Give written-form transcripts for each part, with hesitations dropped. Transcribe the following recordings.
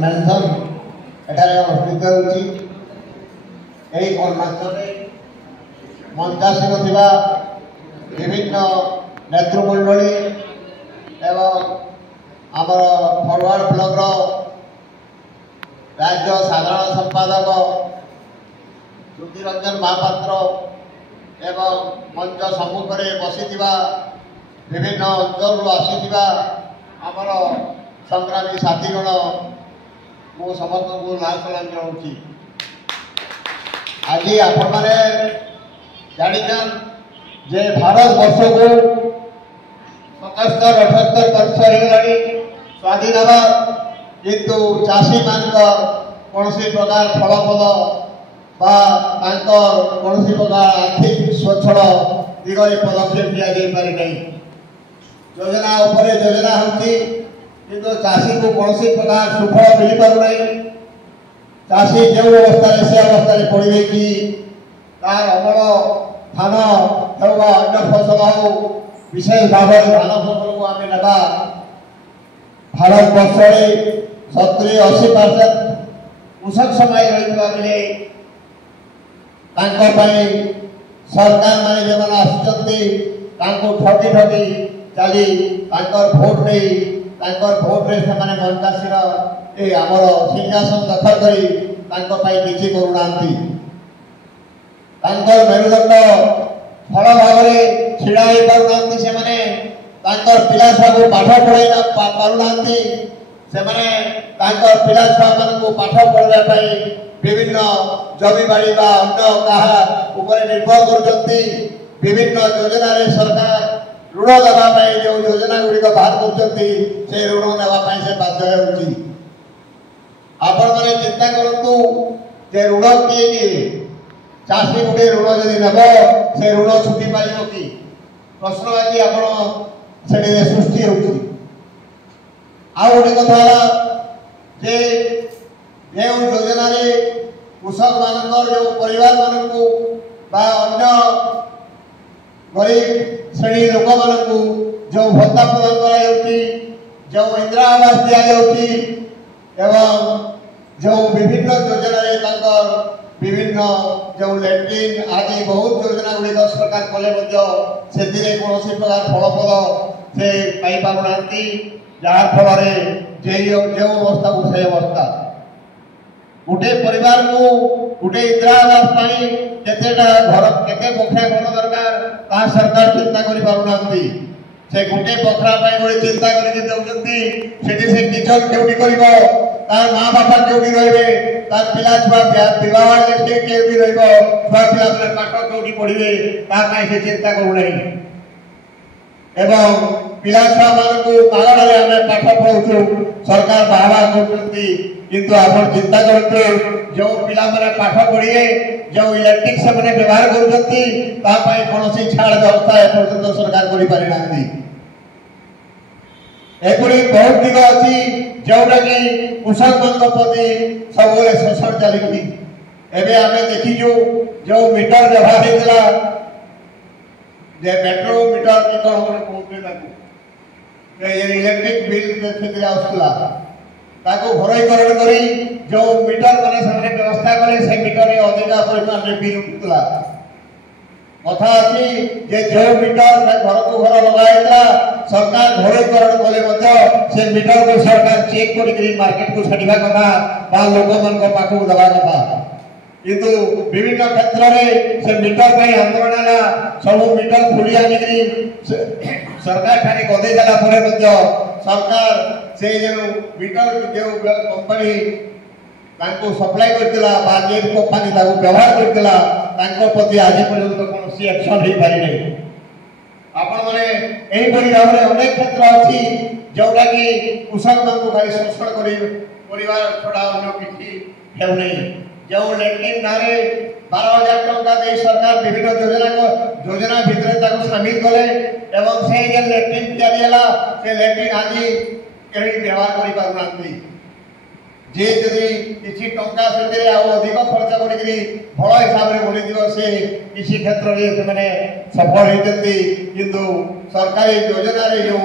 Convention ଏଠାରେ ଅନୁଷ୍ଠିତ ହେଉଛି। ଏହି କନ୍ଭେନସନରେ ମଞ୍ଚାସୀନ ଥିବା ବିଭିନ୍ନ ନେତୃମଣ୍ଡଳୀ ଏବଂ ଆମର ଫରୱାର୍ଡ ବ୍ଲକର राज्य साधारण संपादक श्रुतिरंजन महापात्र एवं मंच सम्मुख में बसी विभिन्न अंचल आसीथिबा आमर संग्रामी साथीगण मु समस्त को लाल सलाम जनाऊँगी। आज आपण मैंने जान जे भारत वर्ष को 77-78 वर्ष हो स्वाधीन हवा किंतु चाषी मान कौन प्रकार फलफल कौन प्रकार आर्थिक स्वच्छल दिगरे पदक्षेप दिखाई नहीं। योजना उपरे योजना होती किंतु चाषी को कौन प्रकार सुफल मिल पार नहीं। चाषी जो अवस्था से अवस्था पड़े कि तार अमल धान हो अन्य फसल हो विशेष भाव धान फसल को आम ना भारत वर्ष 70-80% कृषक समय रही बेले सरकार माने जो आसुँच ठगी ठगी चली भोट नहीं भोट रे से मंचासीन ये आमर सिंहासन दखल कर किसी करूना मेरुदंड फल भाव में छिड़ा हो पार से पिला छुआ को पाठ पढ़ाई पारना से पिला छुआ मान पाठ पढ़ाई विभिन्न जमी बाड़ी अन्य क्या निर्भर कर विभिन्न योजना सरकार ऋण देवाई जो योजना गुड़िक बाहर कर ऋण देवाई से बाध्य होती। आपण मैंने चिंता करूँ जे ऋण किए चाषी गोटे ऋण जदि नेब से ऋण छुटी पार कि प्रश्न आज आप सृष्टि होती। आउ गोटे कथा जे योजना कृषक मान जो परिवार मान अन्य गरीब श्रेणी लोक मान जो भत्ता प्रदान जो इंदिरा आवास दि एवं जो विभिन्न योजना विभिन्न जो लैट्रिन आदि बहुत योजना गुड़िक सरकार कले कौन प्रकार फलफल से पाई पारना जार फल जो अवस्था को से अवस्था गोटे परिवार को गोटे इंदिरा आवास केतेटा घर केते बखरा घर दरकार ता सरकार चिंता करि पारुना से गोटे बखरा गोटे चिंता करके से किचन केउटी करिवो तार माँ बापा केउटी रहिबे तार पिला छुआ विवाह केउटी रहिबो छुआ पिला माने पाठ केउटी पढ़िबे ता से चिंता करू नहीं। एवं पिला छुआ मान को मागणारे आम पाठ पढ़ाऊँ सरकार बाहवा करते किंतु आप चिंता करते जो पिला माने पाठ पढ़िए जो इलेक्ट्रिक से मैंने व्यवहार कर कौन छाड़ व्यवस्था एपर्तंत सरकार कर बहुत दिग अच्छी जोटा कि कृषक मान प्रति सब शोषण चली आम देखीचु जो मीटर व्यवहार होता मेट्रो मीटर कि कौन कहते इलेक्ट्रिक बिल आसला घरोईकरण कर जो मीटर मैंने व्यवस्था कले से मीटर अधिका परिमाण में बिल उठुला कथा अच्छी जो मीटर घर को घर लगा सरकार घरोईकरण कले से मीटर को सरकार चेक कर मार्केट को छाड़ा कथा लोक मान पाखक दवा कथा किंतु विभिन्न क्षेत्र में से मीटर आंदोलन है सब मीटर खोली आनिक सरकार ठानी गदे देला सरकार से जो मीटर जो कंपनी सप्लाई करथिला कंपनी व्यवहार करथिला प्रति आज पर्यंत कौन एक्शन हो पारि नहीं। आपण मैंने यही भाव में अनेक क्षेत्र अच्छी जोटा कि कृषक मान खाली शोषण कर छड़ा अन्य किसी हेउ नहीं। जो लैट्रिन ना 12,000 टंका दे सरकार विभिन्न योजना भितर सामिल कले एवं से लैट्रिन तैयारी से लैट्रिन आज कहीं व्यवहार कर पारना जे जदि किसी टंका से अधिक खर्च कर फल हिसाब से बोली से किसी क्षेत्र में सफल होती किंतु सरकारी योजना जो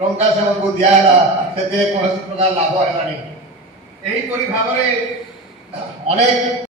टंका से दिहला से कौन प्रकार लाभ है ଏହିପରି ଭାବରେ ଅନେକ